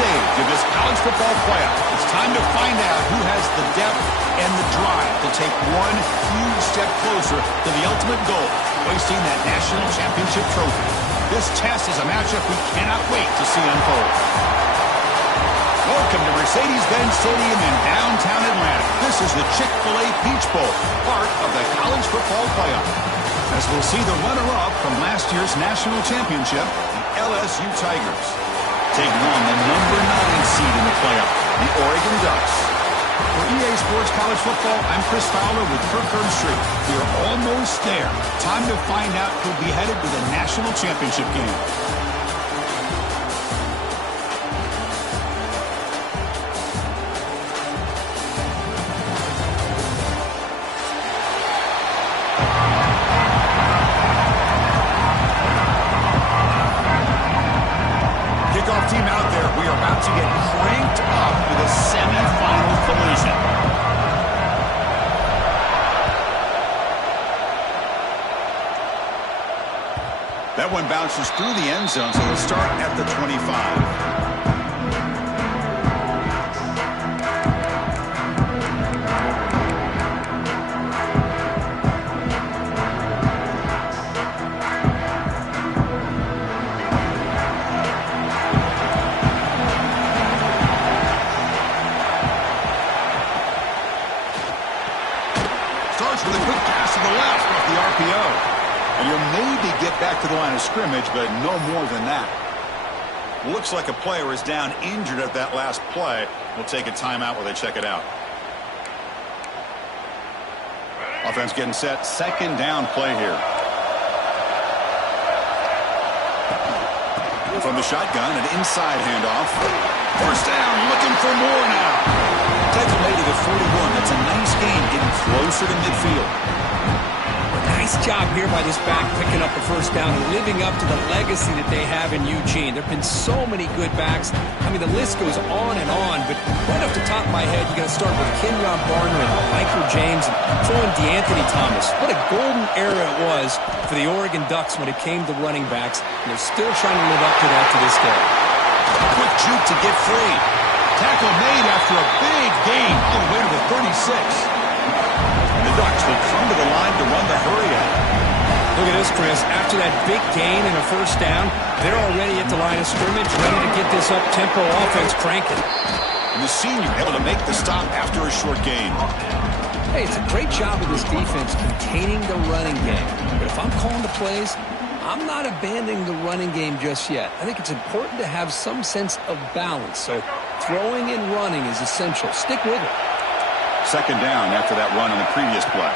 stage of this college football playoff. It's time to find out who has the depth and the drive to take one huge step closer to the ultimate goal, hoisting that national championship trophy. This test is a matchup we cannot wait to see unfold. Welcome to Mercedes-Benz Stadium in downtown Atlanta. This is the Chick-fil-A Peach Bowl, part of the college football playoff. As we'll see the runner-up from last year's national championship, the LSU Tigers, take on the number 9 seed in the playoff, the Oregon Ducks. For EA Sports College Football, I'm Chris Fowler with Kirk Herbstreit. We're almost there. Time to find out who'll be headed to the national championship game. Team out there, we are about to get cranked up with a semifinal collision. That one bounces through the end zone, so it'll start at the 25. With a quick pass to the left off the RPO. And you'll maybe get back to the line of scrimmage, but no more than that. Looks like a player is down injured at that last play. We'll take a timeout while they check it out. Offense getting set. Second down play here. From the shotgun, an inside handoff. First down, looking for more now. Takes away to the 41. That's a nice gain, getting closer to midfield. Nice job here by this back, picking up a first down and living up to the legacy that they have in Eugene. There have been so many good backs. I mean, the list goes on and on, but right off the top of my head, you got to start with Kenyon Barner and Michael James and throw in DeAnthony Thomas. What a golden era it was for the Oregon Ducks when it came to running backs, and they're still trying to live up to that to this day. Quick juke to get free. Tackle made after a big gain all the way to the 36. And the Ducks will come to the line to run the hurry out. Look at this, Chris. After that big gain and a first down, they're already at the line of scrimmage, ready to get this up-tempo offense cranking. And the senior able to make the stop after a short gain. Hey, it's a great job of this defense containing the running game. But if I'm calling the plays, I'm not abandoning the running game just yet. I think it's important to have some sense of balance. So throwing and running is essential. Stick with it. Second down after that run on the previous play.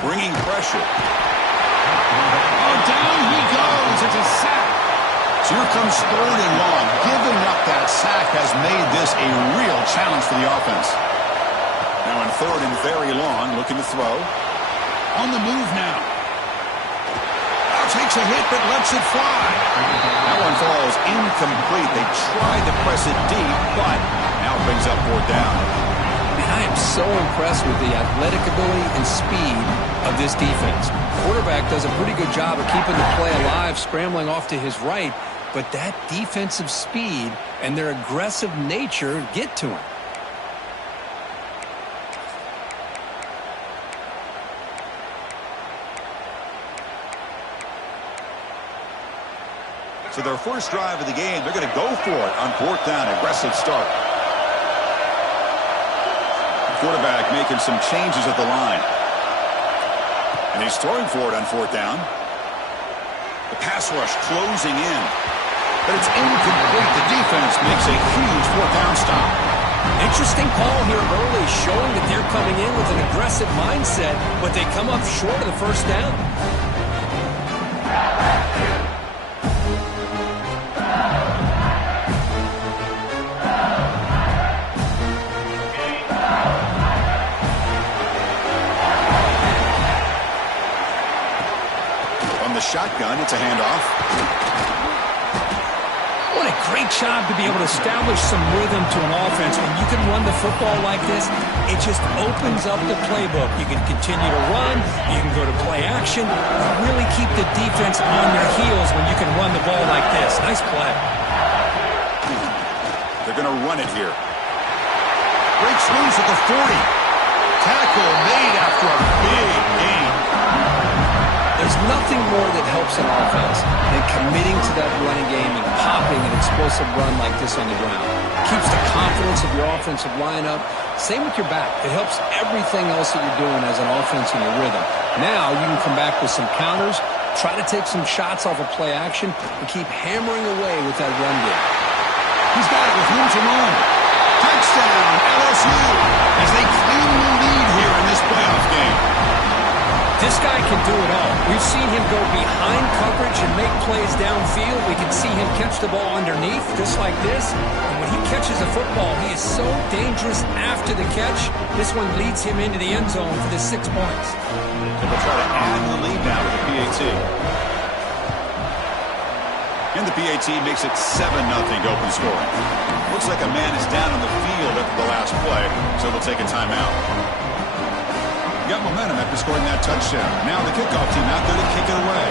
Bringing pressure. Oh, down he goes. It's a sack. So here comes third and long. Giving up that sack has made this a real challenge for the offense. Now in third and very long, looking to throw. On the move now. Takes a hit but lets it fly. That one falls incomplete. They tried to press it deep, but now it brings up fourth down. And I am so impressed with the athletic ability and speed of this defense. Quarterback does a pretty good job of keeping the play alive, scrambling off to his right, but that defensive speed and their aggressive nature get to him. So their first drive of the game, they're going to go for it on fourth down. Aggressive start. Quarterback making some changes at the line. And he's throwing for it on fourth down. The pass rush closing in. But it's incomplete. The defense makes a huge fourth down stop. Interesting call here early, showing that they're coming in with an aggressive mindset, but they come up short of the first down. Shotgun, it's a handoff. What a great job to be able to establish some rhythm to an offense. When you can run the football like this, it just opens up the playbook. You can continue to run, you can go to play action, really keep the defense on their heels when you can run the ball like this. Nice play. They're going to run it here. Breaks loose at the 40. Tackle made after a big gain. There's nothing more that helps an offense than committing to that running game and popping an explosive run like this on the ground. Keeps the confidence of your offensive lineup. Same with your back. It helps everything else that you're doing as an offense in your rhythm. Now you can come back with some counters, try to take some shots off of play action, and keep hammering away with that run game. He's got it with room to run. Touchdown, LSU, as they claim the lead here in this playoff game. This guy can do it all. We've seen him go behind coverage and make plays downfield. We can see him catch the ball underneath, just like this. And when he catches a football, he is so dangerous after the catch. This one leads him into the end zone for the 6 points. And they'll try to add the lead now with the PAT. And the PAT makes it 7-0 open scoring. Looks like a man is down on the field after the last play, so they'll take a timeout. Got momentum after scoring that touchdown. Now the kickoff team out there to kick it away.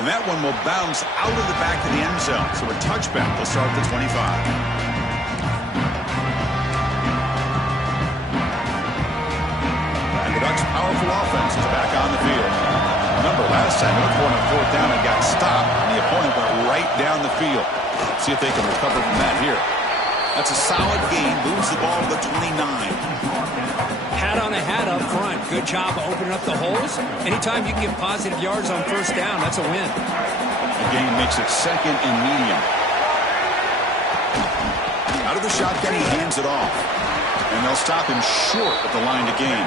And that one will bounce out of the back of the end zone. So a touchback will start at the 25. And the Ducks' powerful offense is back on the field. Remember, last time they went for it on 4th down and got stopped, and the opponent went right down the field. See if they can recover from that here. That's a solid gain. Moves the ball to the 29. Hat on a hat up front. Good job of opening up the holes. Anytime you get positive yards on 1st down, that's a win. The game makes it 2nd and medium. Out of the shotgun, he hands it off. And they'll stop him short at the line to gain.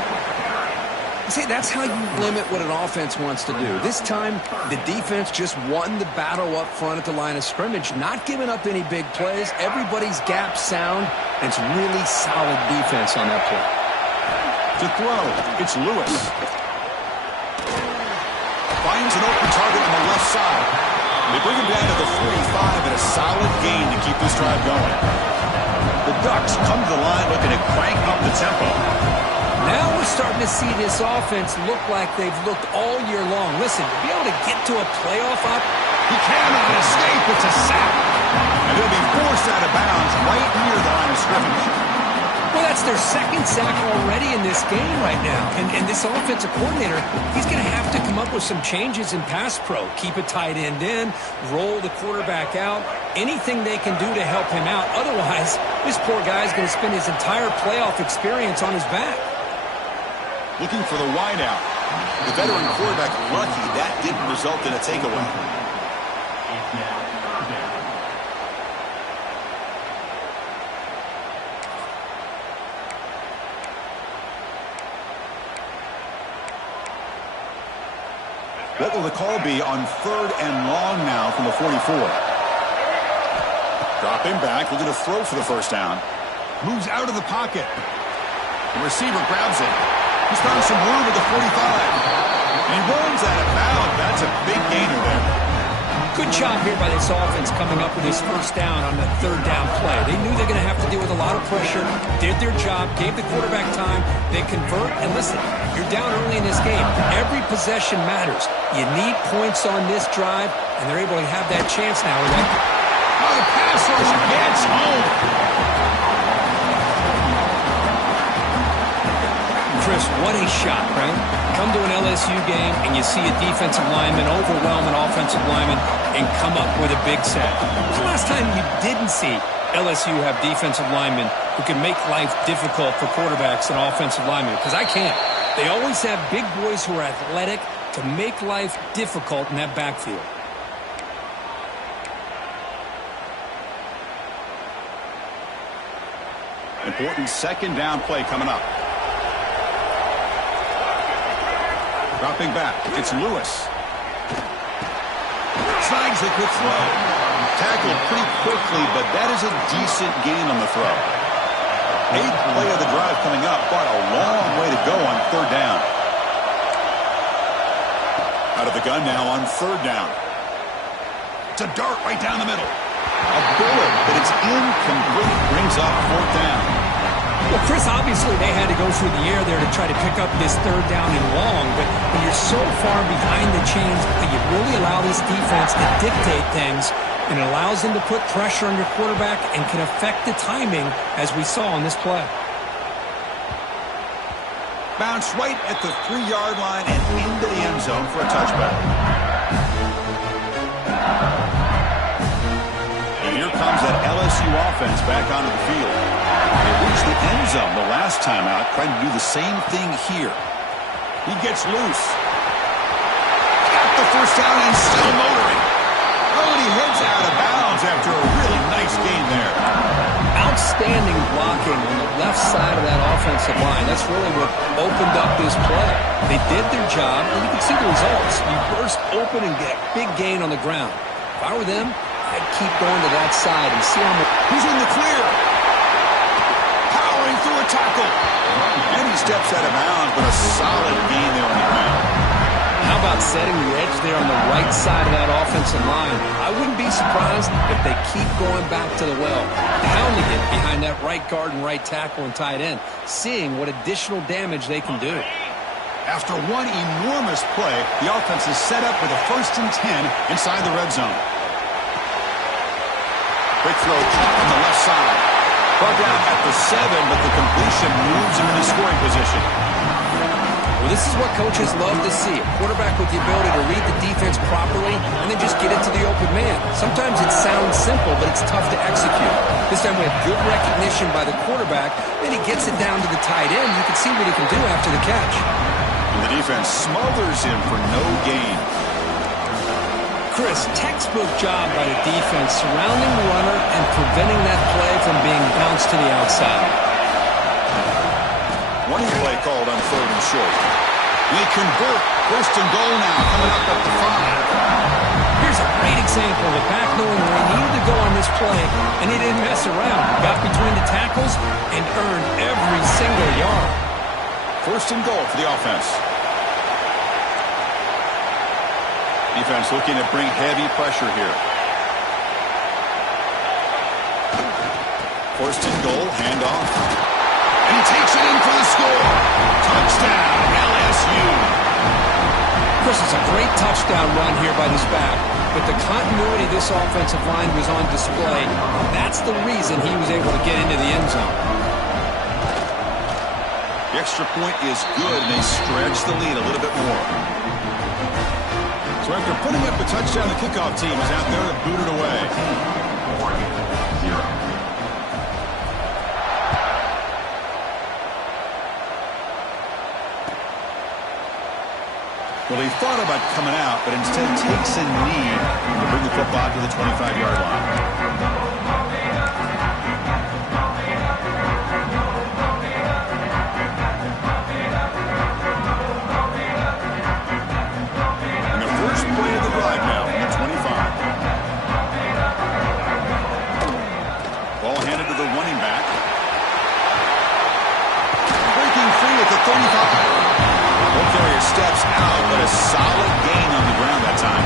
See, that's how you limit what an offense wants to do. This time, the defense just won the battle up front at the line of scrimmage, not giving up any big plays. Everybody's gap sound, and it's really solid defense on that play. To throw, it's Lewis. Finds an open target on the left side. They bring him down to the 45 and a solid gain to keep this drive going. The Ducks come to the line looking to crank up the tempo. Now we're starting to see this offense look like they've looked all year long. Listen, to be able to get to a playoff up. He cannot escape. It's a sack. And he'll be forced out of bounds right near the line of scrimmage. Well, that's their 2nd sack already in this game right now. And this offensive coordinator, he's going to have to come up with some changes in pass pro. Keep a tight end in, roll the quarterback out, anything they can do to help him out. Otherwise, this poor guy's going to spend his entire playoff experience on his back. Looking for the wideout. The veteran quarterback lucky that didn't result in a takeaway. What will the call be on 3rd and long now from the 44? Dropping back, looking to throw for the 1st down. Moves out of the pocket. The receiver grabs it. He's found some room at the 45. And he rolls out of bounds. That's a big gainer there. Good job here by this offense coming up with his 1st down on the 3rd down play. They knew they're going to have to deal with a lot of pressure, did their job, gave the quarterback time. They convert, and listen, you're down early in this game. Every possession matters. You need points on this drive, and they're able to have that chance now. With that. Oh, the pass rush gets home. Chris, what a shot, right? Come to an LSU game and you see a defensive lineman overwhelm an offensive lineman and come up with a big sack. When's the last time you didn't see LSU have defensive linemen who can make life difficult for quarterbacks and offensive linemen? Because I can't. They always have big boys who are athletic to make life difficult in that backfield. Important 2nd down play coming up. Dropping back, it's Lewis. Snags it with throw. Tackled pretty quickly, but that is a decent gain on the throw. 8th play of the drive coming up, but a long way to go on 3rd down. Out of the gun now on 3rd down. It's a dart right down the middle. A bullet, but it's incomplete. Brings up 4th down. Well, Chris, obviously they had to go through the air there to try to pick up this third down and long, but when you're so far behind the chains, you really allow this defense to dictate things, and it allows them to put pressure on your quarterback and can affect the timing, as we saw on this play. Bounce right at the 3-yard line and into the end zone for a touchback. And here comes that LSU offense back onto the field. They reached the end zone the last time out, trying to do the same thing here. He gets loose. Got the first down and still motoring. Oh, and he heads out of bounds after a really nice gain there. Outstanding blocking on the left side of that offensive line. That's really what opened up this play. They did their job, and you can see the results. You burst open and get a big gain on the ground. If I were them, I'd keep going to that side and see how much. He's in the clear. Powering through a tackle. And he steps out of bounds, but a solid gain there on the ground. How about setting the edge there on the right side of that offensive line? I wouldn't be surprised if they keep going back to the well, pounding it behind that right guard and right tackle and tight end, seeing what additional damage they can do. After one enormous play, the offense is set up with a 1st and 10 inside the red zone. Quick throw caught on the left side. Brought down at the 7, but the completion moves him into scoring position. Well, this is what coaches love to see. A quarterback with the ability to read the defense properly and then just get it to the open man. Sometimes it sounds simple, but it's tough to execute. This time we have good recognition by the quarterback, then he gets it down to the tight end. You can see what he can do after the catch. And the defense smothers him for no gain. Chris, textbook job by the defense surrounding the runner and preventing that play from being bounced to the outside. One play called on 3rd and short. They convert. 1st and goal now, coming up at the 5. Here's a great example of the back knowing where he needed to go on this play, and he didn't mess around. Got between the tackles and earned every single yard. 1st and goal for the offense. Defense looking to bring heavy pressure here. 1st and goal, handoff. And he takes it in for the score. Touchdown, LSU. Chris, it's a great touchdown run here by this back, but the continuity of this offensive line was on display. That's the reason he was able to get into the end zone. The extra point is good, and they stretch the lead a little bit more. So after putting up a touchdown, the kickoff team is out there to boot it away. Well, he thought about coming out, but instead takes a knee to bring the football to the 25-yard line. And the first play of the drive now from the 25. Ball handed to the running back. Breaking free at the 35. Ball carrier steps out, but a solid gain on the ground that time.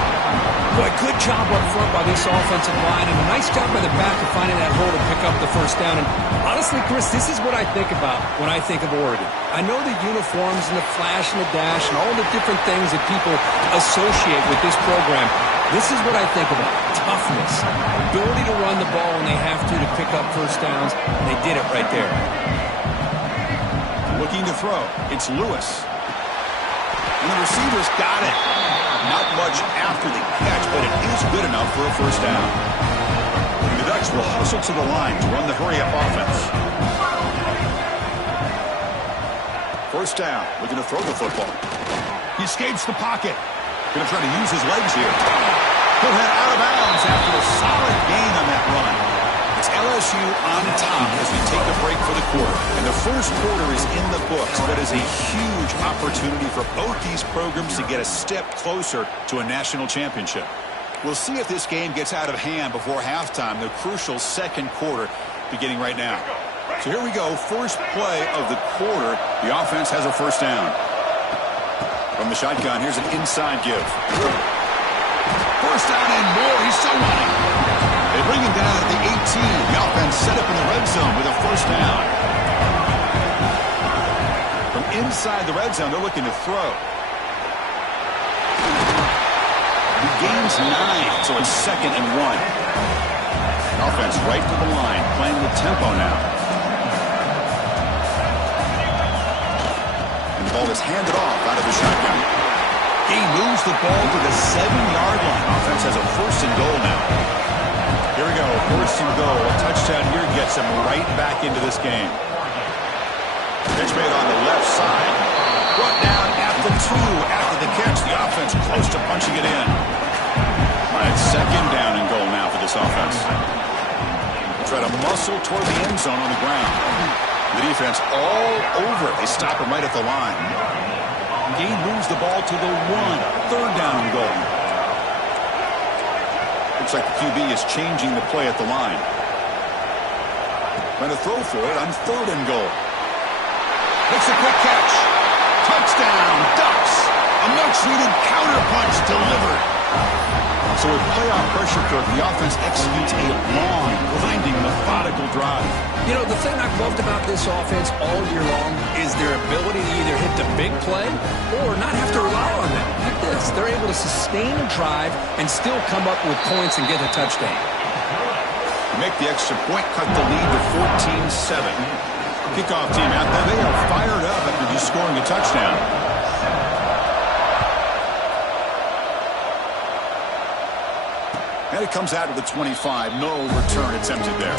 Boy, good job up front by this offensive line, and a nice job by the back of finding that hole to pick up the first down. And honestly, Chris, this is what I think about when I think of Oregon. I know the uniforms and the flash and the dash and all the different things that people associate with this program. This is what I think about. Toughness, ability to run the ball when they have to pick up first downs, and they did it right there. Looking to throw. It's Lewis. And the receivers got it. Not much after the catch, but it is good enough for a first down. And the Ducks will hustle to the line to run the hurry-up offense. First down, looking to throw the football. He escapes the pocket. Going to try to use his legs here. He'll head out of bounds after a solid gain on that run. It's LSU on top as we take a break for the quarter. And the first quarter is in the books. That is a huge opportunity for both these programs to get a step closer to a national championship. We'll see if this game gets out of hand before halftime, the crucial second quarter beginning right now. So here we go, first play of the quarter. The offense has a first down. From the shotgun, here's an inside give. First down and more, he's still running. They bring him down at the 18. The offense set up in the red zone with a first down. inside the red zone. They're looking to throw. He gains 9, so it's 2nd and 1. Offense right to the line, playing with tempo now. And the ball is handed off out of the shotgun. He moves the ball to the 7-yard line. Offense has a 1st and goal now. Here we go, 1st and goal. A touchdown here gets him right back into this game. Pitch made on the left side. Brought down at the 2 after the catch. The offense close to punching it in. It's 2nd down and goal now for this offense. Try to muscle toward the end zone on the ground. The defense all over it. They stop him right at the line. He moves the ball to the 1. 3rd down and goal. Looks like the QB is changing the play at the line. Trying to throw for it on 3rd and goal. Makes a quick catch. Touchdown, Ducks. A much-needed counter-punch delivered. So with playoff pressure, Kirk, the offense executes a long, grinding, methodical drive. You know, the thing I've loved about this offense all year long is their ability to either hit the big play or not have to rely on them. Like this, they're able to sustain a drive and still come up with points and get a touchdown. Make the extra point, cut the lead to 14-7. Kickoff team out there, they are fired up after just scoring a touchdown. And it comes out of the 25. No return attempted there.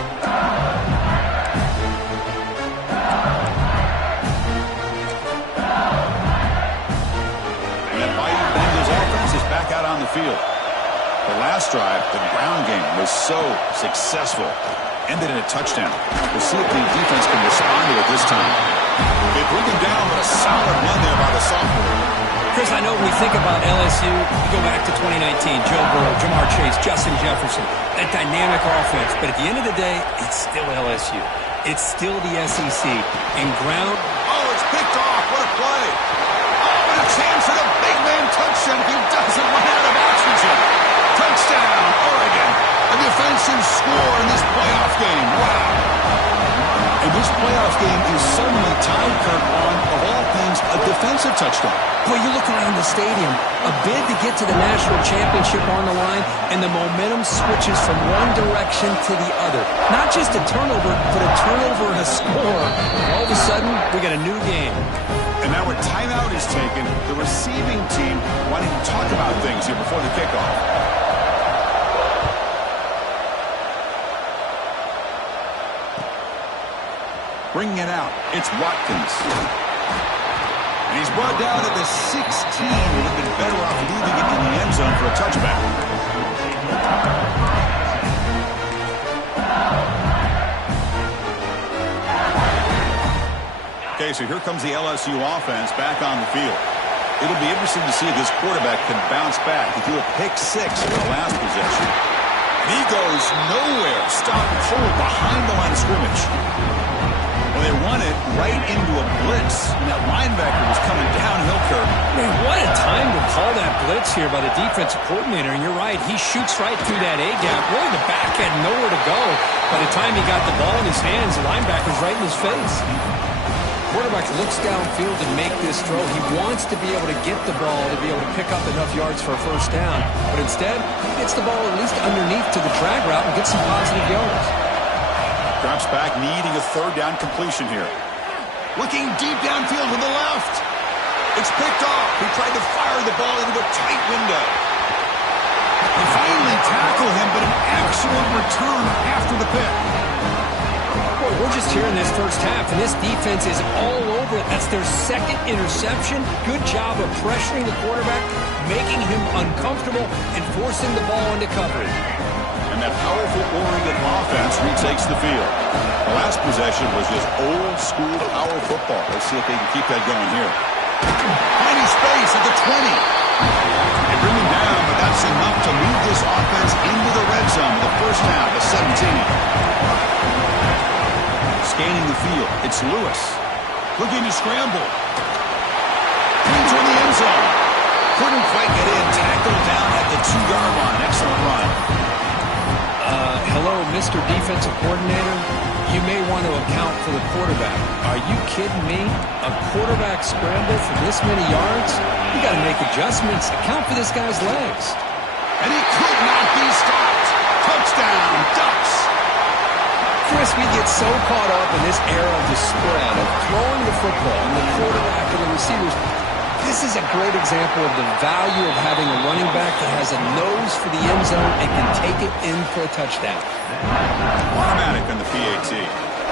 And that mighty Bengals offense is back out on the field. The last drive, the ground game, was so successful. Ended in a touchdown. We'll see if the defense can respond to it this time. They bring him down with a solid run there by the sophomore. Chris, I know when we think about LSU, we go back to 2019, Joe Burrow, Jamar Chase, Justin Jefferson, that dynamic offense. But at the end of the day, it's still LSU. It's still the SEC. And ground. Oh, it's picked off. What a play. Oh, and a chance at a big man touchdown. He doesn't run out of oxygen. Touchdown, Oregon. A defensive score in this playoff game. Wow. And this playoff game is suddenly tied, Kirk, on, of all things, a defensive touchdown. Boy, you look around the stadium, a bid to get to the national championship on the line, and the momentum switches from one direction to the other. Not just a turnover, but a turnover and a score. All of a sudden, we got a new game. And now a timeout is taken, the receiving team wanting to talk about things here before the kickoff. Bringing it out, it's Watkins. And he's brought down at the 16. Would have been better off leaving it in the end zone for a touchback. Okay, so here comes the LSU offense back on the field. It'll be interesting to see if this quarterback can bounce back. He threw a pick 6 in the last possession. And he goes nowhere. Stopped cold behind the line of scrimmage. Well, they run it right into a blitz, and that linebacker was coming downhill, Kirk. Man, what a time to call that blitz here by the defensive coordinator. And you're right, he shoots right through that A-gap. Really, the back had nowhere to go. By the time he got the ball in his hands, the linebacker's right in his face. Quarterback looks downfield to make this throw. He wants to be able to get the ball to be able to pick up enough yards for a first down. But instead, he gets the ball at least underneath to the drag route and gets some positive yards. Drops back, needing a 3rd down completion here. Looking deep downfield to the left. It's picked off. He tried to fire the ball into a tight window. They finally tackle him, but an excellent return after the pick. Boy, we're just here in this first half, and this defense is all over it. That's their 2nd interception. Good job of pressuring the quarterback, making him uncomfortable, and forcing the ball into coverage. And that powerful Oregon offense retakes the field. The last possession was just old-school power football. Let's see if they can keep that going here. Finding space at the 20. They bring him down, but that's enough to move this offense into the red zone. The first half of 17. Scanning the field, it's Lewis. Looking to scramble. Into the end zone. Couldn't quite get in. Tackled down at the 2-yard line. Excellent run. Hello, Mr. Defensive Coordinator. You may want to account for the quarterback. Are you kidding me? A quarterback scramble for this many yards? You got to make adjustments. Account for this guy's legs. And he could not be stopped. Touchdown, Ducks. Chris, we get so caught up in this era of the spread, of throwing the football and the quarterback and the receivers. This is a great example of the value of having a running back that has a nose for the end zone and can take it in for a touchdown. Automatic on the PAT.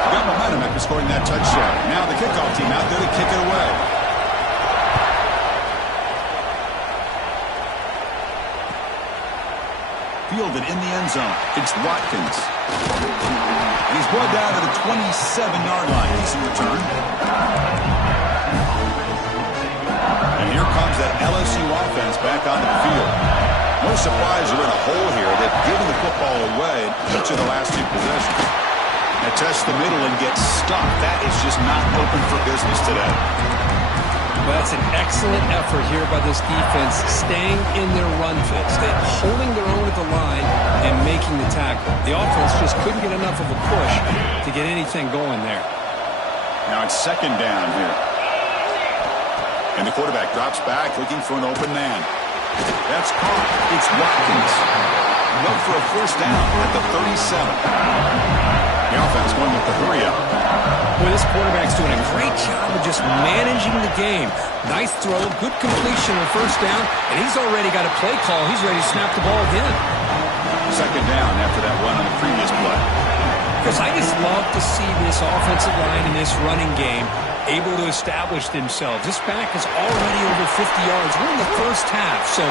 Got momentum after scoring that touchdown. Now the kickoff team out there to kick it away. Fielded in the end zone. It's Watkins. He's brought down to the 27-yard line. Decent return. And here comes that LSU offense back onto the field. No surprise you're in a hole here. They've given the football away in each of the last two possessions. Now test the middle and get stuffed. That is just not open for business today. Well, that's an excellent effort here by this defense, staying in their run fit, holding their own at the line and making the tackle. The offense just couldn't get enough of a push to get anything going there. Now it's second down here. And the quarterback drops back looking for an open man. That's caught. It's Watkins. Up for a first down at the 37. The offense going with the hurry-up. Boy, this quarterback's doing a great job of just managing the game. Nice throw, good completion on first down, and he's already got a play call. He's ready to snap the ball again. Second down after that run on the previous play. Because I just love to see this offensive line in this running game able to establish themselves. This back is already over 50 yards. We're in the first half, so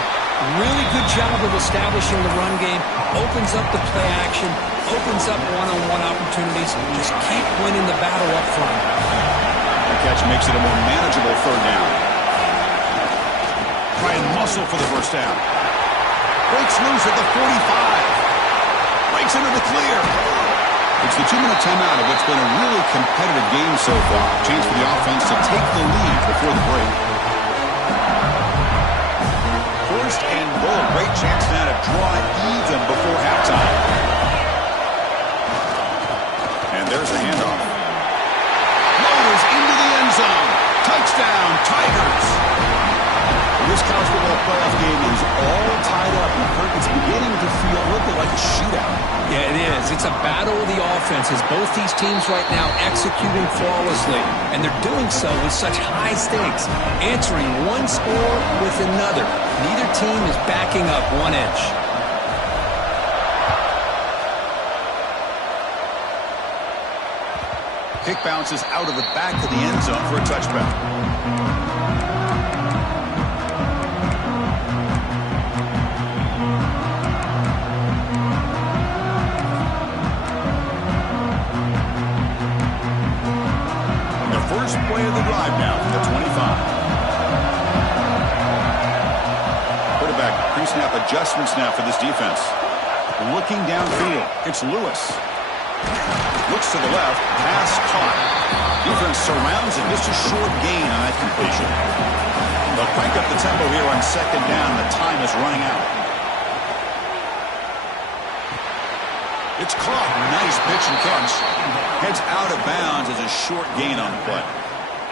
really good job of establishing the run game. Opens up the play action, opens up one-on-one opportunities. Just keep winning the battle up front. The catch makes it a more manageable third down. Try and muscle for the first down. Breaks loose at the 45. Breaks into the clear. It's the 2-minute timeout of what's been a really competitive game so far. Chance for the offense to take the lead before the break. First and goal. Great chance now to draw even before halftime. And there's the handoff. Loaders into the end zone. Touchdown, Tigers. This college football playoff game is all tied up. And Kirk, it's beginning to feel a little bit like a shootout. Yeah, it is. It's a battle of the offenses. Both these teams right now executing flawlessly, and they're doing so with such high stakes, answering one score with another. Neither team is backing up one inch. Kick bounces out of the back of the end zone for a touchback. First play of the drive now from the 25. Quarterback pre-snap adjustments now for this defense. Looking downfield, it's Lewis. Looks to the left, pass caught. Defense surrounds it, just a short gain on that completion. They'll crank up the tempo here on second down. The time is running out. It's caught. Nice pitch and catch. Heads out of bounds as a short gain on the play.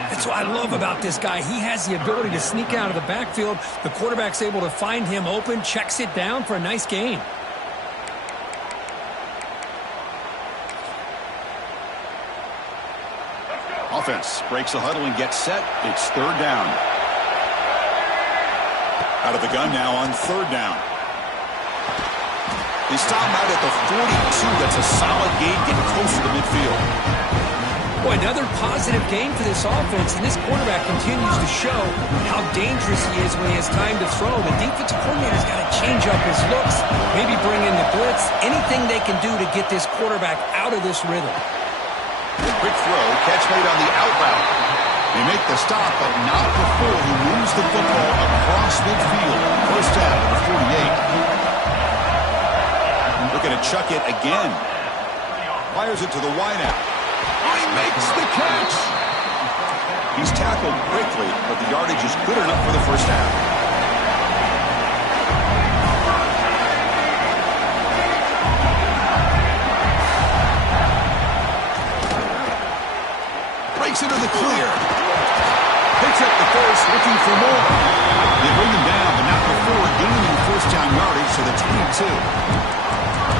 That's what I love about this guy. He has the ability to sneak out of the backfield. The quarterback's able to find him open, checks it down for a nice gain. Offense breaks the huddle and gets set. It's third down. Out of the gun now on third down. They stop out at the 42. That's a solid gain, getting close to the midfield. Boy, another positive gain for this offense, and this quarterback continues to show how dangerous he is when he has time to throw. The defensive coordinator's got to change up his looks, maybe bring in the blitz, anything they can do to get this quarterback out of this rhythm. Quick throw, catch made on the out route. They make the stop, but not before he moves the football across midfield. First down to the 48. Looking to chuck it again. Fires it to the wideout. He makes the catch. He's tackled quickly, but the yardage is good enough for the first half. looking for more. They bring him down, but not before gaining first down yardage to the 22.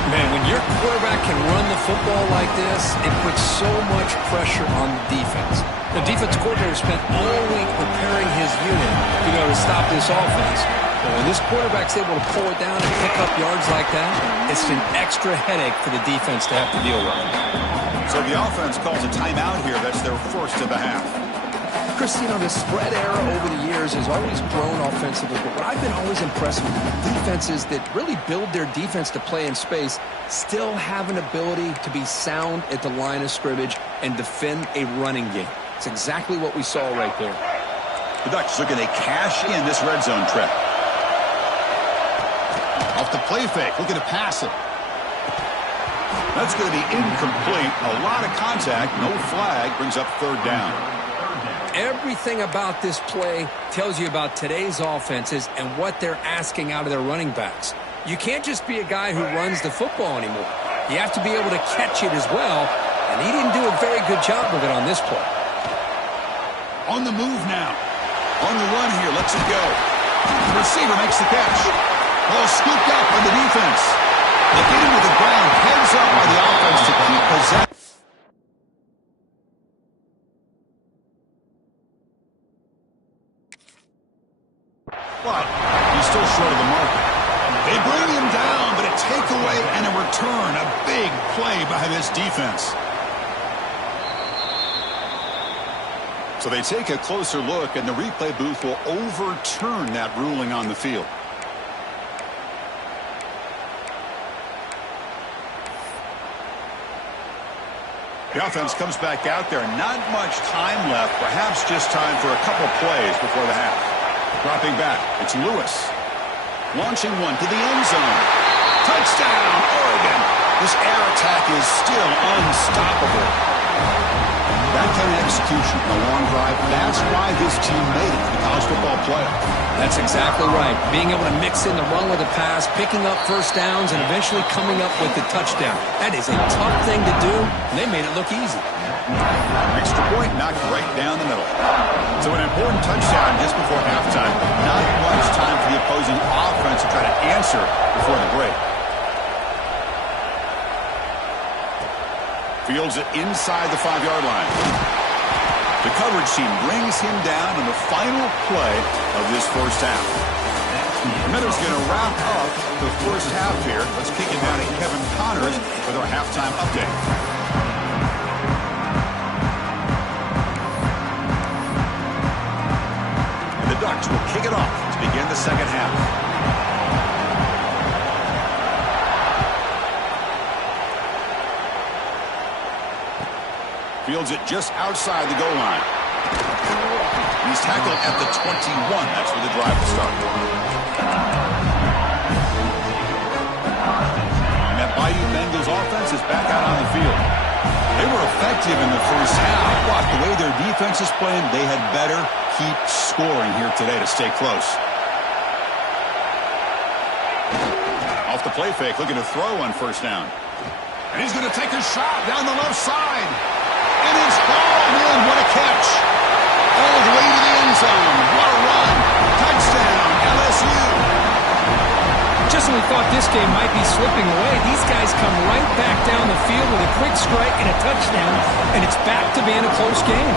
Man, when your quarterback can run the football like this, it puts so much pressure on the defense. The defense coordinator spent all week preparing his unit to stop this offense. But when this quarterback's able to pull it down and pick up yards like that, it's an extra headache for the defense to have to deal with. So the offense calls a timeout here. That's their first of the half. Chris, the spread era over the years has always grown offensively, but what I've been always impressed with defenses that really build their defense to play in space still have an ability to be sound at the line of scrimmage and defend a running game. It's exactly what we saw right there. The Ducks looking to cash in this red zone trip. Off the play fake, looking to pass it. That's going to be incomplete. A lot of contact, no flag, brings up third down. Everything about this play tells you about today's offenses and what they're asking out of their running backs. You can't just be a guy who runs the football anymore. You have to be able to catch it as well, and he didn't do a very good job of it on this play. On the move now. On the run here, lets it go. The receiver makes the catch. Ball scooped up on the defense. They get him to the ground, heads up by the offense to keep possession. But he's still short of the mark. They bring him down, but a takeaway and a return. A big play by this defense. So they take a closer look, and the replay booth will overturn that ruling on the field. The offense comes back out there. Not much time left. Perhaps just time for a couple plays before the half. Dropping back, it's Lewis. Launching one to the end zone. Touchdown, Oregon. This air attack is still unstoppable. That kind of execution in a long drive, that's why this team made it to the college football playoff. That's exactly right. Being able to mix in the run with the pass, picking up first downs, and eventually coming up with the touchdown. That is a tough thing to do, and they made it look easy. Extra point knocked right down the middle. So an important touchdown just before halftime. Not much time for the opposing offense to try to answer before the break. Fields it inside the 5-yard line. The coverage team brings him down in the final play of this first half. Miller's going to wrap up the first half here. Let's kick it down to Kevin Connors with our halftime update. The Ducks will kick it off to begin the second half. Fields it just outside the goal line. He's tackled at the 21. That's where the drive will start. And that Bayou Bengals offense is back out on the field. They were effective in the first half, but the way their defense is playing, they had better keep scoring here today to stay close. Off the play fake, looking to throw on first down. And he's going to take a shot down the left side. And it's hauled in. What a catch. All the way to the end zone. What a run. Touchdown, LSU. Just when we thought this game might be slipping away, these guys come right back down the field with a quick strike and a touchdown, and it's back to being a close game.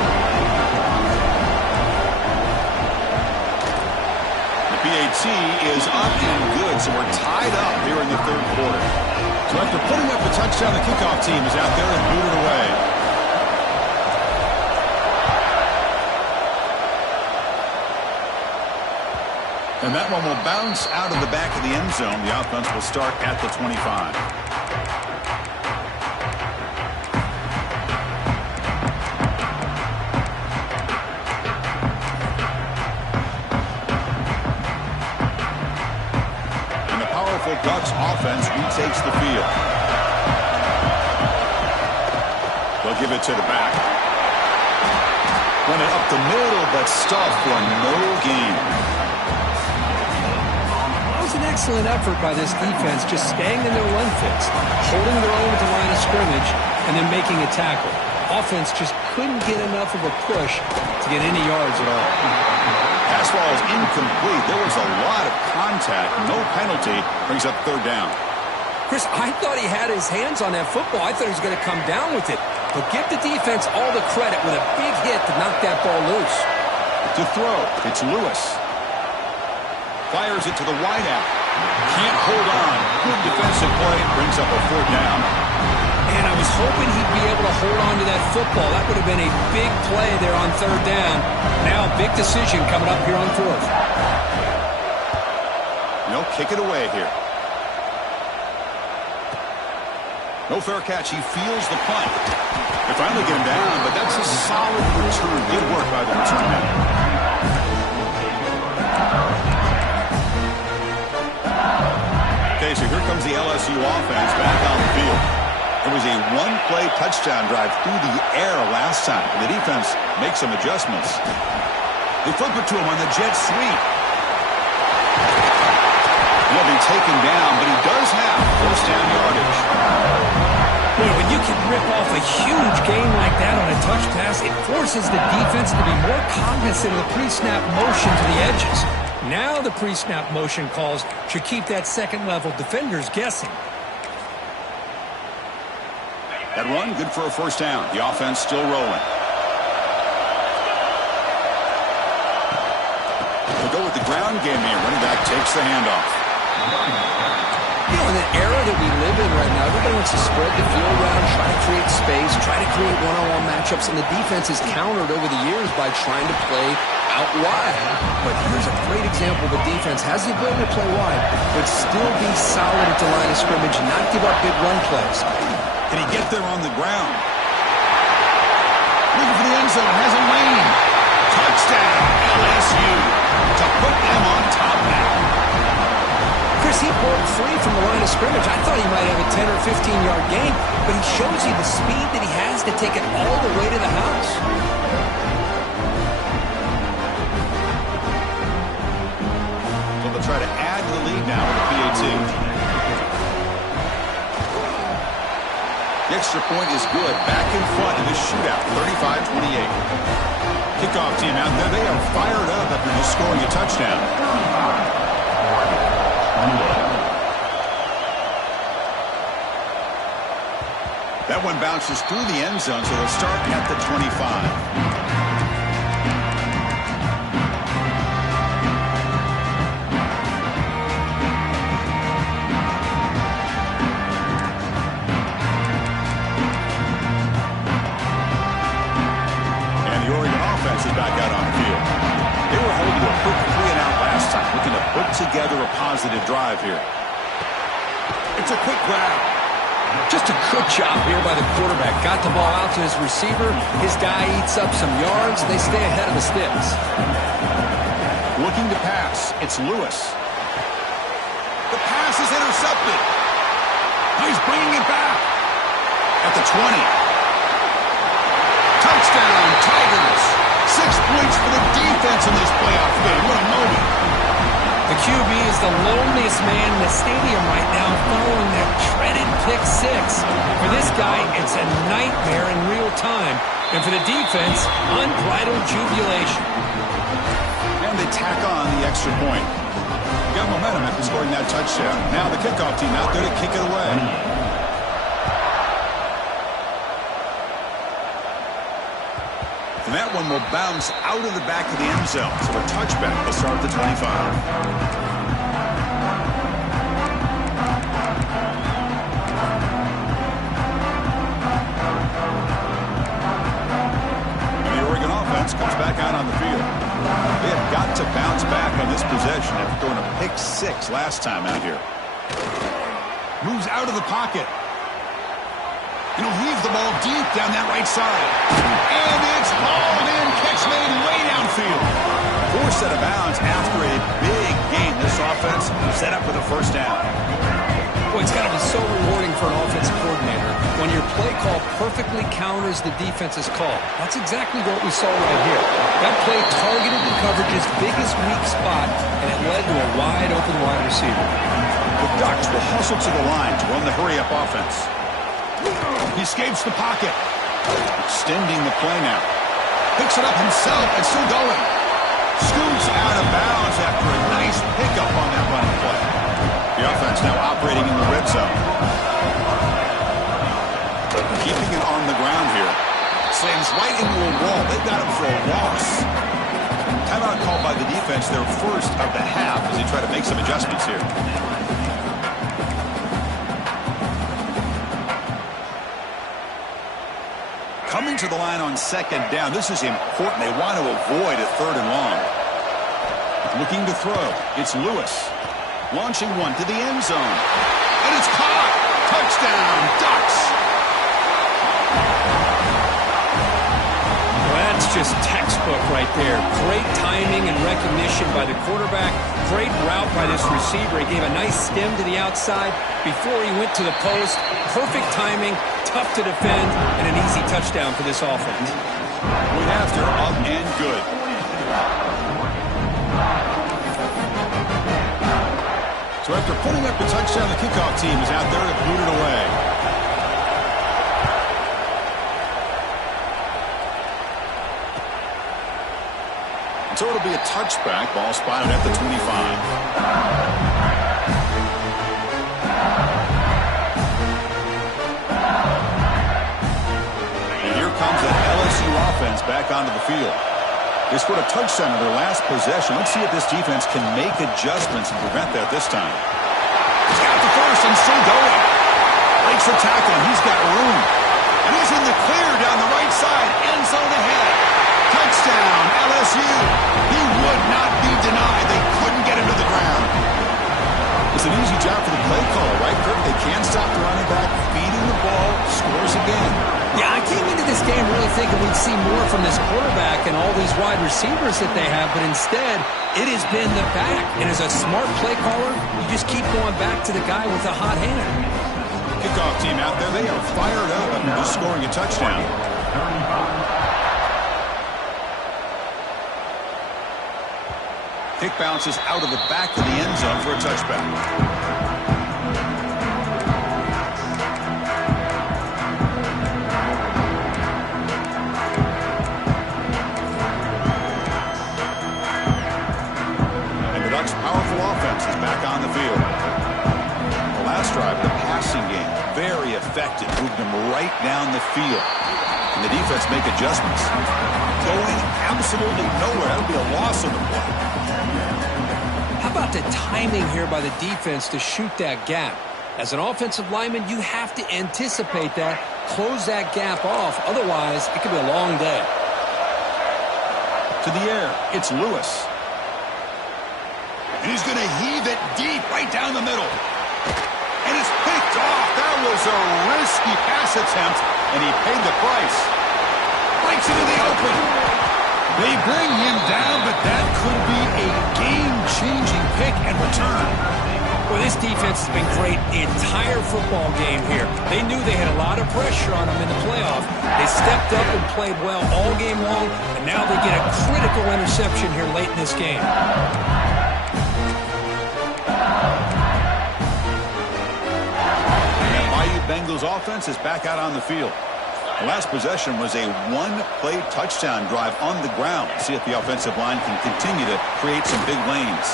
The PAT is up and good, so we're tied up here in the third quarter. So after putting up the touchdown, the kickoff team is out there and booted away. And that one will bounce out of the back of the end zone. The offense will start at the 25. And the powerful Ducks offense retakes the field. They'll give it to the back. Run it up the middle, but stuffed for no gain. An excellent effort by this defense, just staying in their run fits, holding their own at the line of scrimmage, and then making a tackle. Offense just couldn't get enough of a push to get any yards at all. incomplete. There was a lot of contact. No penalty. Brings up third down. Chris, I thought he had his hands on that football. I thought he was going to come down with it. But give the defense all the credit with a big hit to knock that ball loose. To throw, it's Lewis. Fires it to the wideout. Can't hold on. Good defensive play. Brings up a fourth down. And I was hoping he'd be able to hold on to that football. That would have been a big play there on third down. Now, big decision coming up here on fourth. No, kick it away here. No fair catch. He feels the punt. They finally get him down, but that's a solid return. Good work by the return man. Okay, so here comes the LSU offense back on the field. It was a one-play touchdown drive through the air last time. The defense makes some adjustments. They flip it to him on the jet sweep. He'll be taken down, but he does have first down yardage. Boy, when you can rip off a huge gain like that on a touch pass, it forces the defense to be more cognizant of the pre-snap motion to the edges. Now the pre-snap motion calls should keep that second-level defenders guessing. That run, good for a first down. The offense still rolling. We'll go with the ground game here. Running back takes the handoff. You know, in the era that we live in right now, everybody wants to spread the field around, try to create space, try to create one-on-one matchups, and the defense has countered over the years by trying to play out wide. But here's a great example of a defense has the ability to play wide, but still be solid at the line of scrimmage, not give up big run plays. Can he get there on the ground? Looking for the end zone, has a lane. Touchdown, LSU, to put them on top now. Chris, he broke free from the line of scrimmage. I thought he might have a 10 or 15-yard gain, but he shows you the speed that he has to take it all the way to the house. So they'll try to add to the lead now with the PAT. The extra point is good. Back in front in this shootout, 35-28. Kickoff team out there. They are fired up after just scoring a touchdown. That one bounces through the end zone, so they'll start at the 25. Back out on the field. They were holding a quick 3-and-out last time, looking to put together a positive drive here. It's a quick grab. Just a good job here by the quarterback. Got the ball out to his receiver. His guy eats up some yards. They stay ahead of the sticks. Looking to pass. It's Lewis. The pass is intercepted. He's bringing it back. At the 20. Touchdown, Tigers. 6 points for the defense in this playoff game. What a moment. The QB is the loneliest man in the stadium right now following that dreaded pick six. For this guy, it's a nightmare in real time. And for the defense, unbridled jubilation. And they tack on the extra point. Got momentum after scoring that touchdown. Now the kickoff team out there to kick it away. And that one will bounce out of the back of the end zone. So a touchback will start at the 25. And the Oregon offense comes back out on the field. They have got to bounce back on this possession after throwing a pick six last time out here. Moves out of the pocket. And he'll heave the ball deep down that right side. And it's hauled in. Catch made way downfield. Forced out of bounds after a big gain. This offense set up with a first down. Boy, it's got to be so rewarding for an offensive coordinator when your play call perfectly counters the defense's call. That's exactly what we saw right here. That play targeted the coverage's biggest weak spot, and it led to a wide-open wide receiver. The Ducks will hustle to the line to run the hurry-up offense. He escapes the pocket. Extending the play now. Picks it up himself and still going. Scoots out of bounds operating in the red zone. Keeping it on the ground here. Slams right into a wall. They've got him for a loss. Timeout called by the defense, their first of the half, as they try to make some adjustments here. Coming to the line on second down. This is important. They want to avoid a 3rd and long. Looking to throw. It's Lewis. Launching one to the end zone. And it's caught. Touchdown, Ducks. Well, that's just textbook right there. Great timing and recognition by the quarterback. Great route by this receiver. He gave a nice stem to the outside before he went to the post. Perfect timing, tough to defend, and an easy touchdown for this offense. Point after, up and good. So after putting up the touchdown, the kickoff team is out there to boot it away. So it'll be a touchback. Ball spotted at the 25. And here comes that LSU offense back onto the field. They scored a touchdown in their last possession. Let's see if this defense can make adjustments and prevent that this time. He's got the first and still going. Breaks the tackle, and he's got room. And he's in the clear down the right side. End zone ahead. Touchdown, LSU. He would not be denied. They couldn't get him to the ground. It's an easy job for the play caller, right, Kirk? They can't stop the running back, feeding the ball, scores again. Yeah, I came into this game really thinking we'd see more from this quarterback and all these wide receivers that they have, but instead, it has been the back. And as a smart play caller, you just keep going back to the guy with the hot hand. Kickoff team out there, they are fired up after just scoring a touchdown. Kick bounces out of the back of the end zone for a touchback. And the Ducks' powerful offense is back on the field. The last drive, the passing game, very effective. Moved them right down the field. And the defense make adjustments. Going absolutely nowhere. That'll be a loss on the play. How about the timing here by the defense to shoot that gap? As an offensive lineman, you have to anticipate that, close that gap off. Otherwise, it could be a long day. To the air, it's Lewis. And he's going to heave it deep right down the middle. And it's picked off. That was a risky pass attempt, and he paid the price. Breaks into the open. They bring him down, but that could be a game-changing pick and return. Well, this defense has been great the entire football game here. They knew they had a lot of pressure on them in the playoff. They stepped up and played well all game long, and now they get a critical interception here late in this game. And Bayou Bengals offense is back out on the field. The last possession was a one-play touchdown drive on the ground. See if the offensive line can continue to create some big lanes.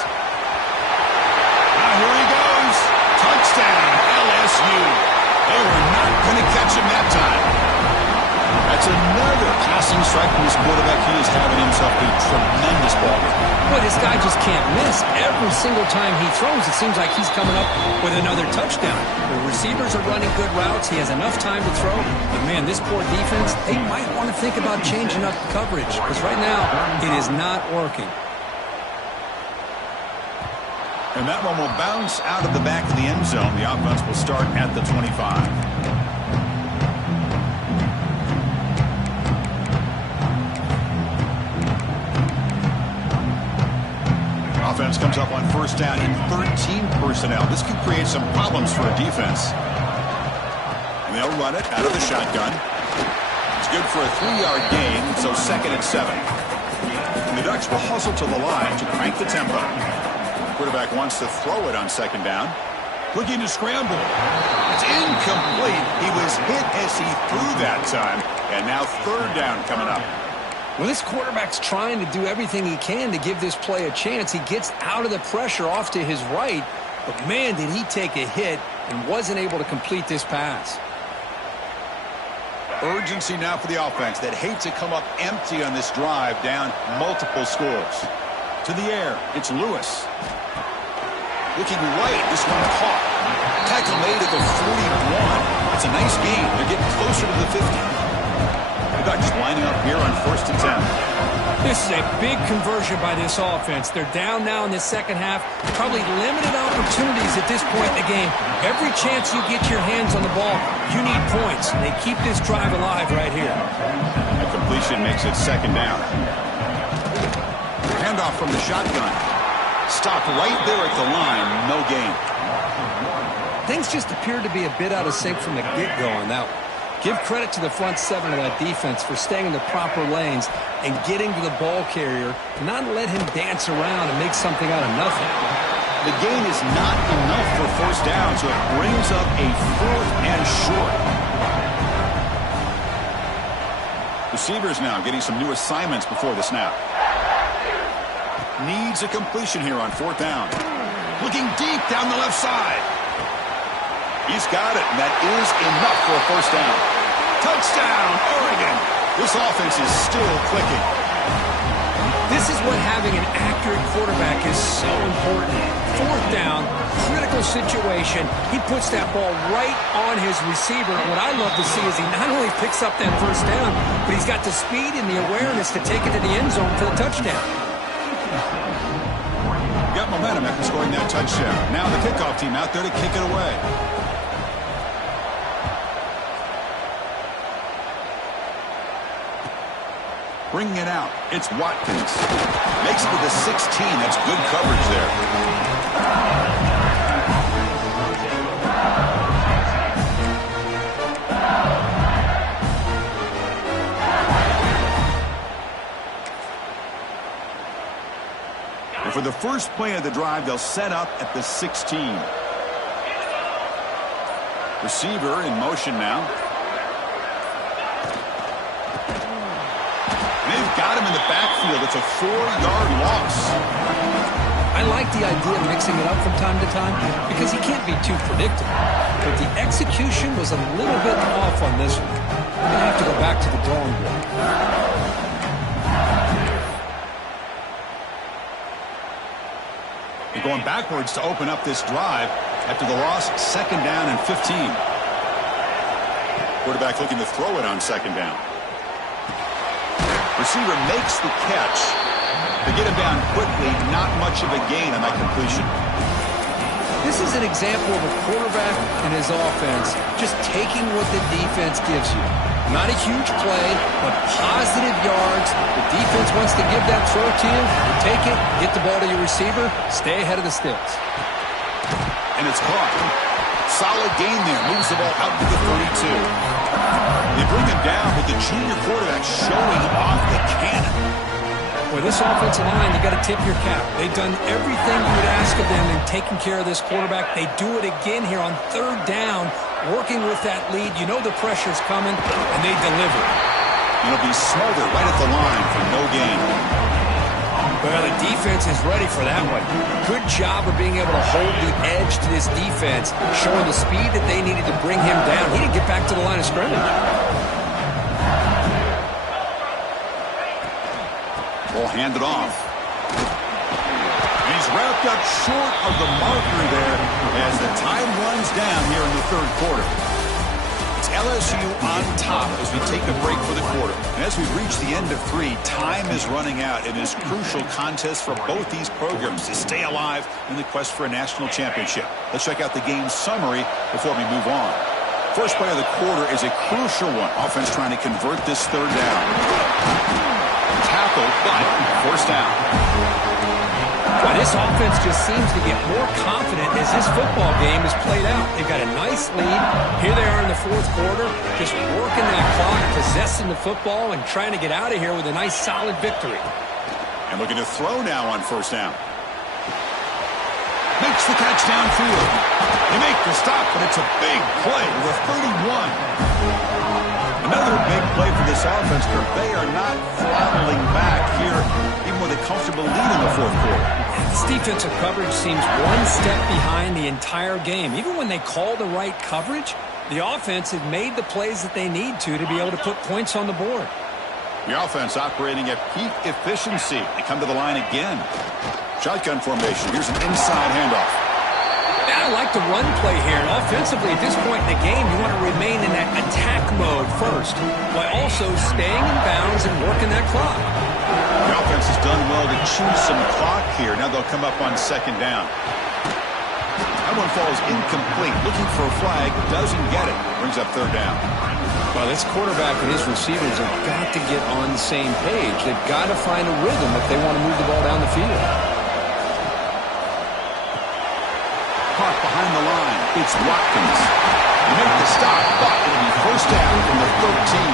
Now here he goes. Touchdown, LSU. They were not going to catch him that time. That's another passing strike from this quarterback. He is having himself a tremendous ball game. Boy, this guy just can't miss. Every single time he throws, it seems like he's coming up with another touchdown. The receivers are running good routes. He has enough time to throw. But, man, this poor defense, they might want to think about changing up coverage because right now it is not working. And that one will bounce out of the back of the end zone. The offense will start at the 25. Offense comes up on first down in 13 personnel. This could create some problems for a defense. And they'll run it out of the shotgun. It's good for a 3-yard gain, so 2nd and 7. And the Ducks will hustle to the line to crank the tempo. Quarterback wants to throw it on 2nd down. Looking to scramble. It's incomplete. He was hit as he threw that time. And now 3rd down coming up. Well, this quarterback's trying to do everything he can to give this play a chance. He gets out of the pressure off to his right, but man, did he take a hit and wasn't able to complete this pass. Urgency now for the offense that hate to come up empty on this drive, down multiple scores. To the air, it's Lewis. Looking right, this one caught. Tackle made at the 41. It's a nice gain. They're getting closer to the 50. The Ducks lining up here on 1st and 10. This is a big conversion by this offense. They're down now in the second half. Probably limited opportunities at this point in the game. Every chance you get your hands on the ball, you need points. And they keep this drive alive right here. The completion makes it 2nd down. Handoff from the shotgun. Stopped right there at the line. No gain. Things just appeared to be a bit out of sync from the get-go on that one. Give credit to the front 7 of that defense for staying in the proper lanes and getting to the ball carrier, not let him dance around and make something out of nothing. The gain is not enough for 1st down, so it brings up a 4th and short. Receivers now getting some new assignments before the snap. Needs a completion here on 4th down. Looking deep down the left side. He's got it, and that is enough for a 1st down. Touchdown, Oregon. This offense is still clicking. This is what having an accurate quarterback is so important. 4th down, critical situation. He puts that ball right on his receiver. What I love to see is he not only picks up that 1st down, but he's got the speed and the awareness to take it to the end zone for the touchdown. Got momentum after scoring that touchdown. Now the kickoff team out there to kick it away. Bringing it out, it's Watkins. Makes it to the 16. That's good coverage there. And for the first play of the drive, they'll set up at the 16. Receiver in motion now. They've got him in the backfield. It's a 4-yard loss. I like the idea of mixing it up from time to time because he can't be too predictable. But the execution was a little bit off on this one. We're going to have to go back to the drawing board. They're going backwards to open up this drive after the loss. 2nd down and 15. Quarterback looking to throw it on 2nd down. Receiver makes the catch. They get him down quickly. Not much of a gain on that completion. This is an example of a quarterback and his offense just taking what the defense gives you. Not a huge play, but positive yards. The defense wants to give that throw to you. You take it, get the ball to your receiver, stay ahead of the sticks. And it's caught. Solid gain there. Moves the ball out to the 32. They bring him down with the junior quarterback showing off the cannon. With this offensive line, you got to tip your cap. They've done everything you would ask of them in taking care of this quarterback. They do it again here on 3rd down, working with that lead. You know the pressure's coming, and they deliver. It'll be smothered right at the line for no gain. Well, the defense is ready for that one. Good job of being able to hold the edge to this defense, showing the speed that they needed to bring him down. He didn't get back to the line of scrimmage. Ball handed off. He's wrapped up short of the marker there as the time runs down here in the 3rd quarter. It's LSU on top as we take a break for the quarter. And as we reach the end of 3, time is running out. It is a crucial contest for both these programs to stay alive in the quest for a national championship. Let's check out the game summary before we move on. First play of the quarter is a crucial one. Offense trying to convert this 3rd down. Tackled, but 1st down. Well, this offense just seems to get more confident as this football game is played out. They've got a nice lead. Here they are in the 4th quarter, just working that clock, possessing the football, and trying to get out of here with a nice, solid victory. And looking to throw now on 1st down. Makes the catch downfield. They make the stop, but it's a big play with a 31. Another big play for this offense, but they are not throttling back here, even with with a comfortable lead in the fourth quarter. This defensive coverage seems one step behind the entire game. Even when they call the right coverage, the offense has made the plays that they need to be able to put points on the board. The offense operating at peak efficiency. They come to the line again. Shotgun formation. Here's an inside handoff. I like the run play here. And offensively, at this point in the game, you want to remain in that attack mode first, while also staying in bounds and working that clock. The offense has done well to chew some clock here. Now they'll come up on second down. That one falls incomplete. Looking for a flag. Doesn't get it. Brings up third down. Well, this quarterback and his receivers have got to get on the same page. They've got to find a rhythm if they want to move the ball down the field. Caught behind the line. It's Watkins. They make the stop, but it'll be first down from the 13.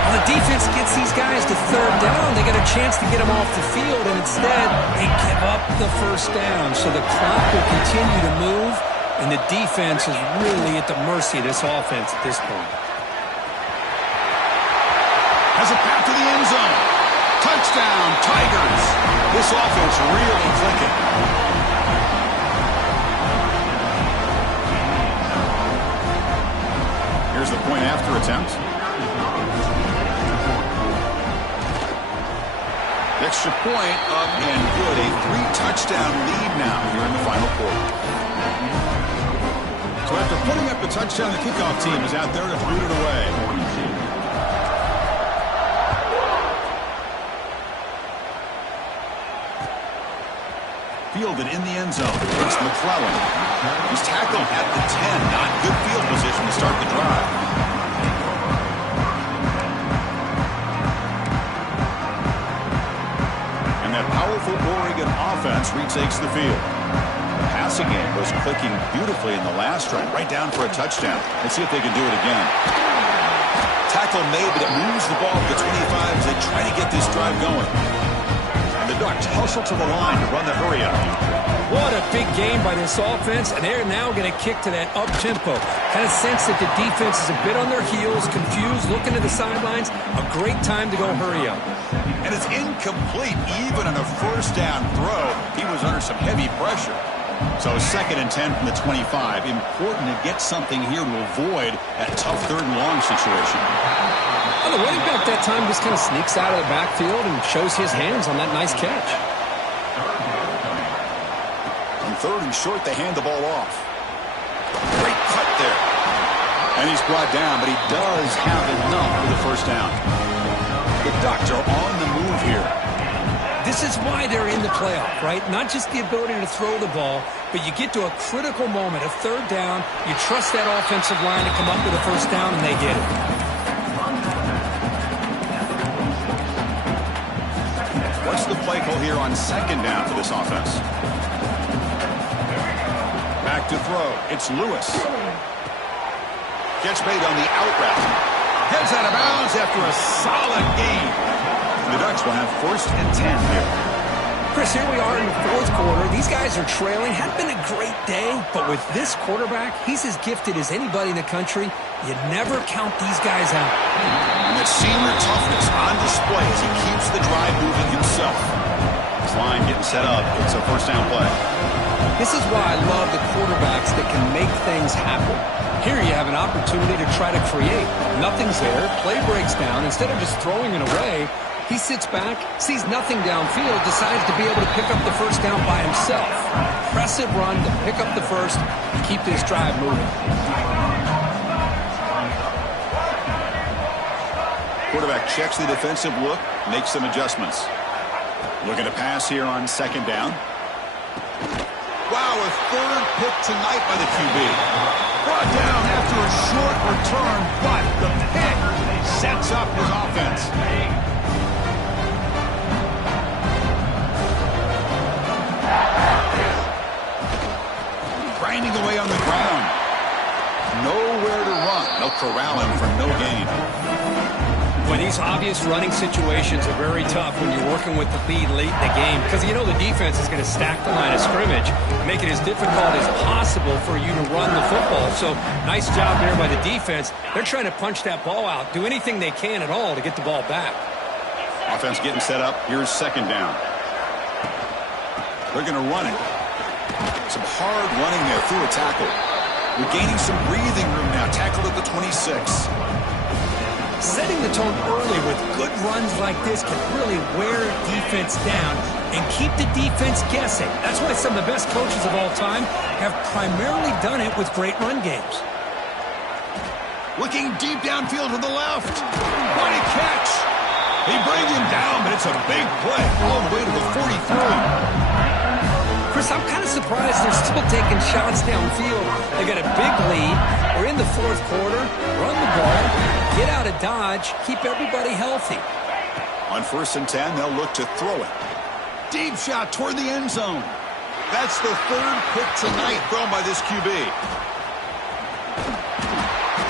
Well, the defense gets these guys to third down. They get a chance to get them off the field, and instead they give up the first down. So the clock will continue to move, and the defense is really at the mercy of this offense at this point. Has a path to the end zone. Touchdown, Tigers. This offense really clicking. Here's the point after attempt. Extra point up and good. A 3-touchdown lead now here in the final quarter. So after putting up the touchdown, the kickoff team is out there to boot it away. Fielded in the end zone. It's McClellan. He's tackled at the 10. Not good field position to start the drive. And that powerful Oregon offense retakes the field. The passing game was clicking beautifully in the last drive. Right down for a touchdown. Let's see if they can do it again. Tackle made, but it moves the ball to the 25 as they try to get this drive going. The Ducks hustle to the line to run the hurry up. What a big game by this offense, and they're now going to kick to that up-tempo. Kind of sense that the defense is a bit on their heels, confused, looking to the sidelines. A great time to go hurry up. And it's incomplete, even on a first down throw. He was under some heavy pressure. So 2nd and 10 from the 25. Important to get something here to avoid that tough third and long situation. Well, the running back that time just kind of sneaks out of the backfield and shows his hands on that nice catch. On 3rd and short, they hand the ball off. Great cut there. And he's brought down, but he does have enough for the first down. The Ducks are on the move here. This is why they're in the playoff, right? Not just the ability to throw the ball, but you get to a critical moment, a third down, you trust that offensive line to come up with a first down, and they get it. What's the play call here on 2nd down for this offense? Back to throw. It's Lewis. Gets made on the out route. Heads out of bounds after a solid game. The Ducks will have 1st and 10 here. Chris, here we are in the 4th quarter. These guys are trailing. Hadn't been a great day, but with this quarterback, he's as gifted as anybody in the country. You never count these guys out. And that senior toughness on display as he keeps the drive moving himself. This line getting set up. It's a first down play. This is why I love the quarterbacks that can make things happen. Here you have an opportunity to try to create. Nothing's there. Play breaks down. Instead of just throwing it away, he sits back, sees nothing downfield, decides to be able to pick up the first down by himself. Impressive run to pick up the first and keep this drive moving. Quarterback checks the defensive look, makes some adjustments. Looking to pass here on 2nd down. Wow, a 3rd pick tonight by the QB. Brought down after a short return, but the pick sets up his offense. Grinding away on the ground. Nowhere to run. They'll corral him for no gain. Well, these obvious running situations are very tough when you're working with the lead late in the game because you know the defense is going to stack the line of scrimmage, make it as difficult as possible for you to run the football. So nice job there by the defense. They're trying to punch that ball out, do anything they can at all to get the ball back. Offense getting set up. Here's second down. They're going to run it. Some hard running there through a tackle. We're gaining some breathing room now. Tackled at the 26. Setting the tone early with good runs like this can really wear a defense down and keep the defense guessing. That's why some of the best coaches of all time have primarily done it with great run games. Looking deep downfield to the left. What a catch. They bring him down, but it's a big play all the way to the 43. Chris, I'm kind of surprised they're still taking shots downfield. They got a big lead. We're in the fourth quarter. Run the ball. Get out of Dodge. Keep everybody healthy. On 1st and 10, they'll look to throw it. Deep shot toward the end zone. That's the third pick tonight thrown by this QB.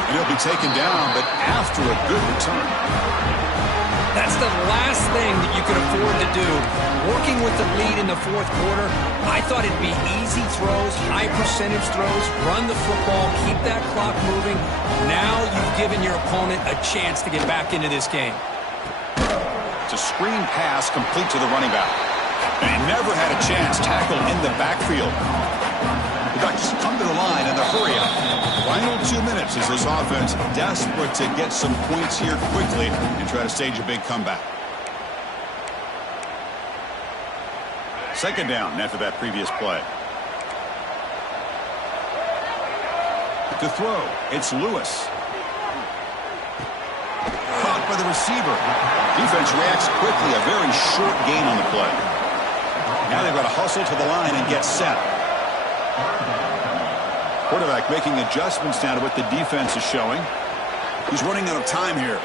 And he'll be taken down, but after a good return. That's the last thing that you could afford to do. Working with the lead in the fourth quarter, I thought it'd be easy throws, high percentage throws, run the football, keep that clock moving. Now you've given your opponent a chance to get back into this game. It's a screen pass complete to the running back. And he never had a chance tackled in the backfield. The Ducks come to the line in the hurry up. Final 2 minutes as this offense desperate to get some points here quickly and try to stage a big comeback. Second down after that previous play. To throw, it's Lewis. Caught by the receiver. Defense reacts quickly, a very short gain on the play. Now they've got to hustle to the line and get set. Quarterback making adjustments now to what the defense is showing. He's running out of time here.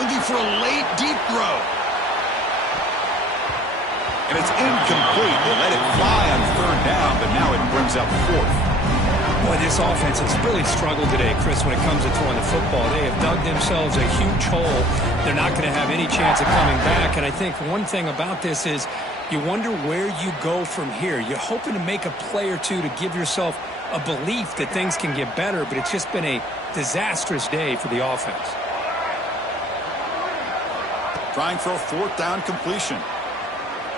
Looking for a late, deep throw. And it's incomplete. They let it fly on third down, but now it brings up fourth. Boy, this offense has really struggled today, Chris, when it comes to throwing the football. They have dug themselves a huge hole. They're not going to have any chance of coming back. And I think one thing about this is you wonder where you go from here. You're hoping to make a play or two to give yourself a belief that things can get better, but it's just been a disastrous day for the offense. Trying for a fourth down completion.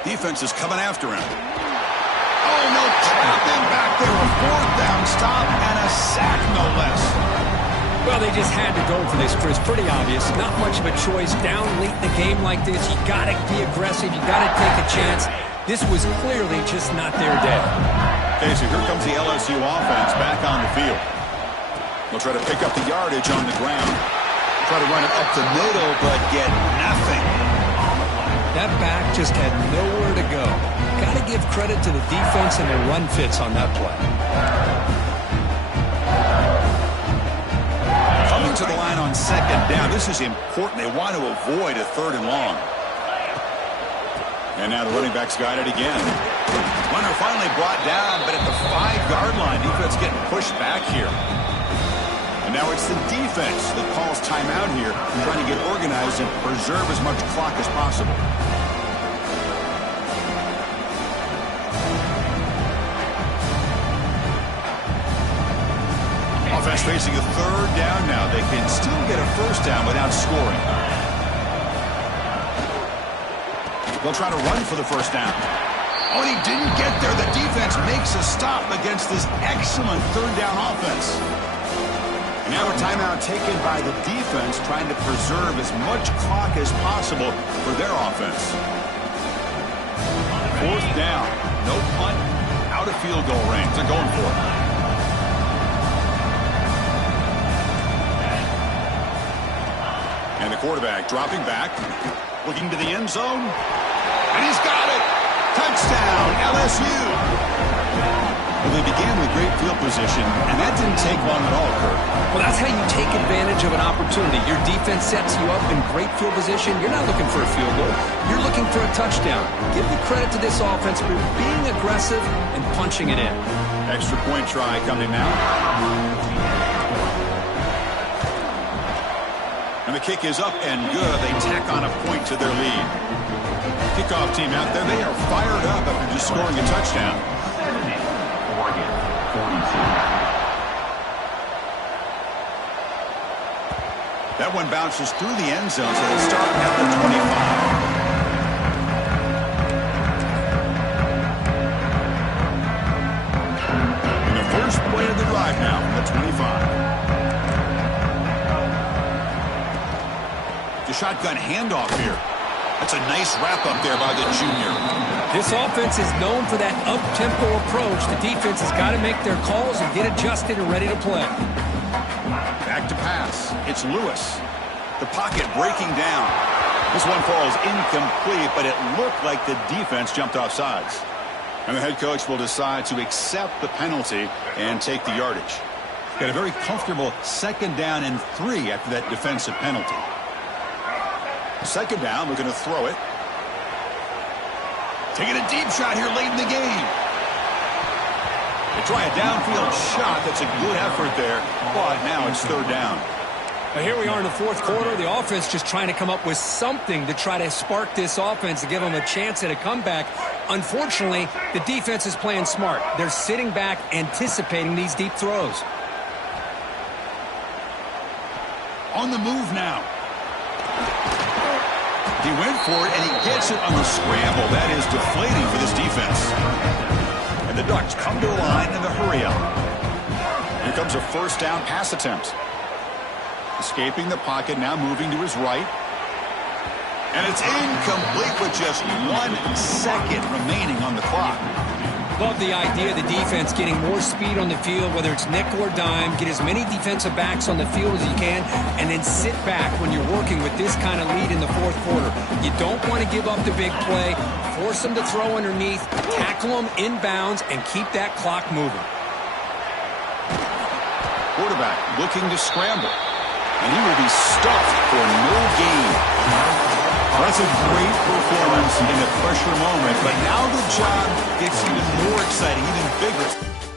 Defense is coming after him. Oh, no, trapping back there. A fourth down stop and a sack, no less. Well, they just had to go for this, Chris. Pretty obvious. Not much of a choice. Down late in the game like this, you got to be aggressive. You got to take a chance. This was clearly just not their day. Okay, so here comes the LSU offense back on the field. They'll try to pick up the yardage on the ground. Try to run it up the middle, but get nothing. That back just had nowhere to go. Got to give credit to the defense and their run fits on that play. Coming to the line on second down. This is important. They want to avoid a third and long. And now the running back's got it again. Runner finally brought down, but at the 5-yard line, defense getting pushed back here. And now it's the defense that calls timeout here, trying to get organized and preserve as much clock as possible. Offense facing a third down now. They can still get a first down without scoring. They'll try to run for the first down. Oh, and he didn't get there. The defense makes a stop against this excellent third down offense. And now a timeout taken by the defense, trying to preserve as much clock as possible for their offense. Fourth down. No punt. Out of field goal range. They're going for it. And the quarterback dropping back, looking to the end zone. And he's got it. Touchdown, LSU. Well, they began with great field position, and that didn't take long at all, Kurt. Well, that's how you take advantage of an opportunity. Your defense sets you up in great field position. You're not looking for a field goal. You're looking for a touchdown. Give the credit to this offense for being aggressive and punching it in. Extra point try coming now. And the kick is up and good. They tack on a point to their lead. Kickoff team out there. They are fired up after just scoring a touchdown. Oregon, 42. That one bounces through the end zone, so they start at the 25. First play of the drive now from the 25. The shotgun handoff here. That's a nice wrap up there by the junior. This offense is known for that up-tempo approach. The defense has got to make their calls and get adjusted and ready to play. Back to pass. It's Lewis. The pocket breaking down. This one falls incomplete, but it looked like the defense jumped off sides. And the head coach will decide to accept the penalty and take the yardage. Got a very comfortable 2nd down and 3 after that defensive penalty. 2nd down, we're going to throw it. Taking a deep shot here late in the game. They try a downfield shot. That's a good effort there, but now it's 3rd down. Now here we are in the 4th quarter. The offense just trying to come up with something to try to spark this offense to give them a chance at a comeback. Unfortunately, the defense is playing smart. They're sitting back, anticipating these deep throws. On the move now. He went for it, and he gets it on the scramble. That is deflating for this defense. And the Ducks come to the line in the hurry up. Here comes a 1st down pass attempt. Escaping the pocket, now moving to his right. And it's incomplete with just 1 second remaining on the clock. Love the idea of the defense getting more speed on the field, whether it's nickel or dime, get as many defensive backs on the field as you can, and then sit back when you're working with this kind of lead in the 4th quarter. You don't want to give up the big play, force them to throw underneath, tackle them inbounds, and keep that clock moving. Quarterback looking to scramble. And he will be stuffed for no gain. That's a great performance in a pressure moment, but now the job gets even more exciting, even bigger.